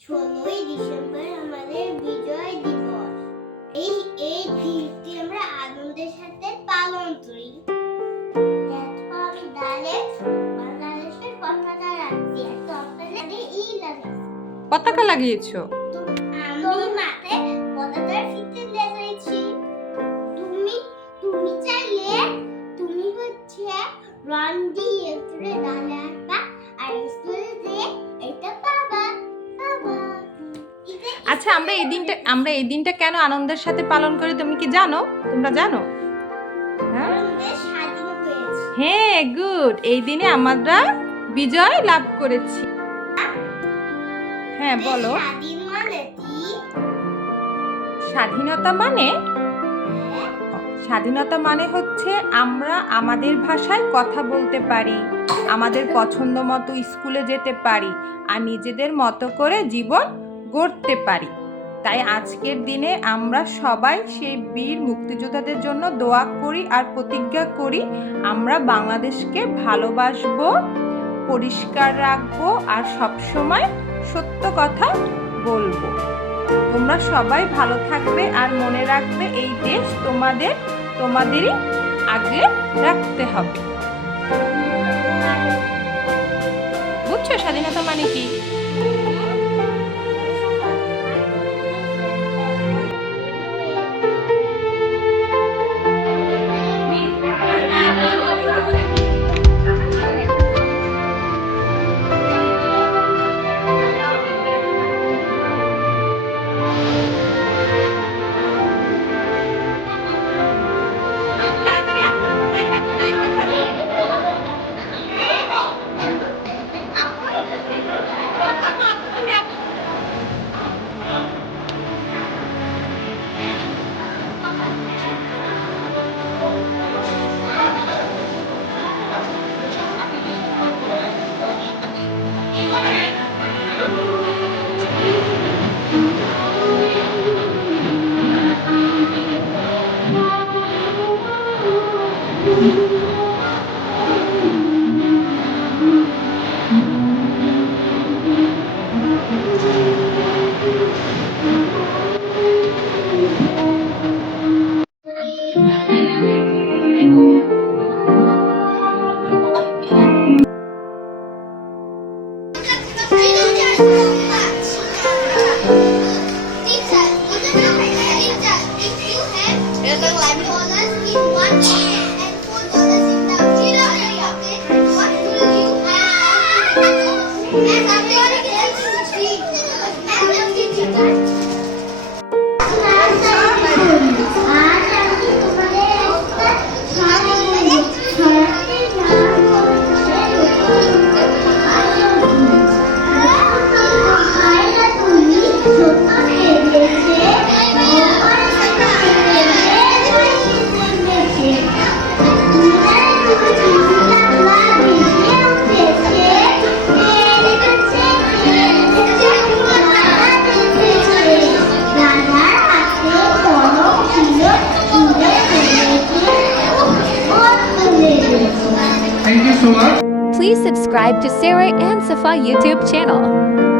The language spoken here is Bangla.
ষোলোই ডিসেম্বর আমাদের বিজয় দিবস। এই এই দিনটি আমরা আনন্দের সাথে পালন করি। পতাকা লাগিয়েছো? আমি মাথায় পতাকার ফিতে লাগাইছি। তুমি তুমি চাইলে তুমি হচ্ছে রন দিয়ে তুলে আচ্ছা আমরা এই দিনটা আমরা এই দিনটা কেন আনন্দের সাথে পালন করি তুমি কি জানো? তোমরা জানো? হ্যাঁ? হয়েছে হ্যাঁ গুড এই দিনে আমরা বিজয় লাভ করেছি। হ্যাঁ বলো। মানে স্বাধীনতা মানে? হ্যাঁ, স্বাধীনতা মানে হচ্ছে আমরা আমাদের ভাষায় কথা বলতে পারি আমাদের পছন্দ মতো স্কুলে যেতে পারি আর নিজেদের মতো করে জীবন গড়তে পারি। তাই আজকের দিনে আমরা সবাই সেই বীর মুক্তিযোদ্ধাদের জন্য দোয়া করি আর প্রতিজ্ঞা করি, আমরা বাংলাদেশকে ভালোবাসবো, পরিষ্কার রাখব আর সবসময় সত্য কথা বলব। তোমরা সবাই ভালো থাকবে আর মনে রাখবে এই দেশ তোমাদের, তোমাদেরই আগে রাখতে হবে। বুঝছ স্বাধীনতা মানে কি? Teacher, would you mind if you have? So much. Please subscribe to Sarah and Safa YouTube channel.